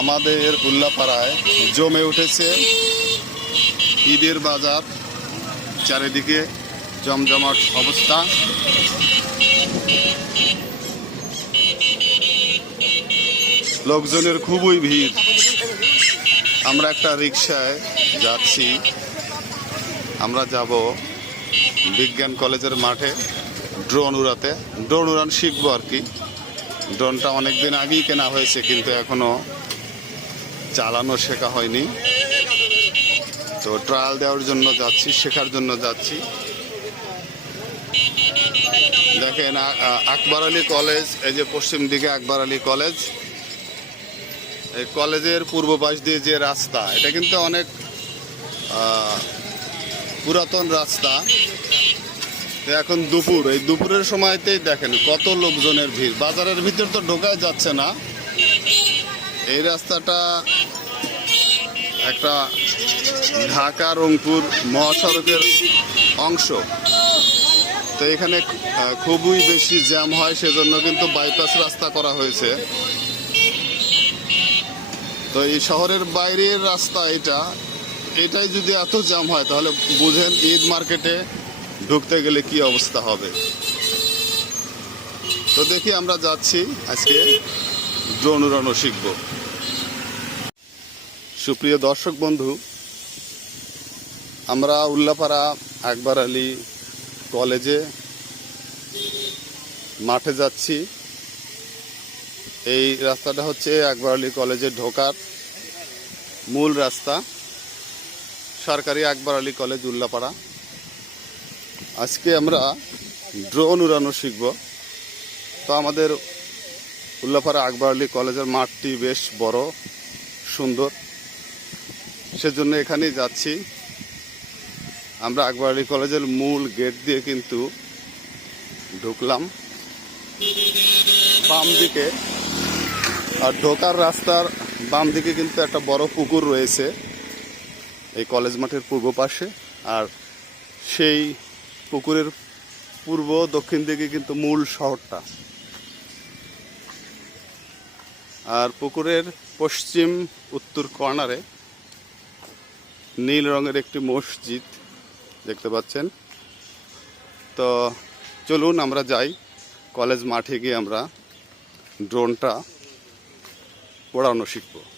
আমাদের উল্লাপাড়ায় জমে উঠেছে ঈদের বাজার, চারিদিকে জমজমাট অবস্থা। লোকজনের খুবই ভিড়। আমরা একটা রিক্সায় যাচ্ছি। আমরা যাব বিজ্ঞান কলেজের মাঠে ড্রোন উড়াতে ড্রোন উড়ান শিখব আর কি। ড্রোনটা অনেক দিন আগেই কেনা হয়েছে, কিন্তু এখনও চালানো শেখা হয়নি। তো ট্রায়াল দেওয়ার জন্য যাচ্ছি, শেখার জন্য যাচ্ছি। দেখেন আকবর আলী কলেজ, এই যে পশ্চিম দিকে আকবর আলী কলেজ, এই কলেজের পূর্ব পাশ দিয়ে যে রাস্তা, এটা কিন্তু অনেক পুরাতন রাস্তা। এখন দুপুর, এই দুপুরের সময়তেই দেখেন কত লোকজনের ভিড়। বাজারের ভিতর তো ঢোকাই যাচ্ছে না। এই রাস্তাটা একটা ঢাকা, রংপুর, মহাসড়কের অংশ। তো এখানে খুবই বেশি জ্যাম হয়, সেজন্য কিন্তু বাইপাস রাস্তা করা হয়েছে। তো এই শহরের বাইরের রাস্তা এটা। এটাই যদি এত জ্যাম হয়, তাহলে বুঝেন ঈদ মার্কেটে ঢুকতে গেলে কি অবস্থা হবে। তো দেখি আমরা যাচ্ছি আজকে। ড্রোন উড়ানো শিখব। সুপ্রিয় দর্শক বন্ধু, আমরা উল্লাপাড়া আকবর আলী কলেজে মাঠে যাচ্ছি। এই রাস্তাটা হচ্ছে আকবর আলী কলেজে ঢোকার মূল রাস্তা, সরকারি আকবর আলী কলেজ উল্লাপাড়া। আজকে আমরা ড্রোন উড়ানো শিখব। তো আমাদের উল্লাপাড়া আকবর আলী কলেজের মাঠটি বেশ বড়, সুন্দর। সেজন্য এখানেই যাচ্ছি। আমরা আকবর আলী কলেজের মূল গেট দিয়ে কিন্তু ঢুকলাম। বাম দিকে, আর ঢোকার রাস্তার বাম দিকে কিন্তু একটা বড় পুকুর রয়েছে, এই কলেজ মাঠের পূর্ব পাশে। আর সেই পুকুরের পূর্ব দক্ষিণ দিকে কিন্তু মূল শহরটা। আর পুকুরের পশ্চিম উত্তর কর্নারে নীল রঙের একটি মসজিদ দেখতে পাচ্ছেন। তো চলুন আমরা যাই। কলেজ মাঠে গিয়ে আমরা ড্রোনটা পড়ানো শিখব।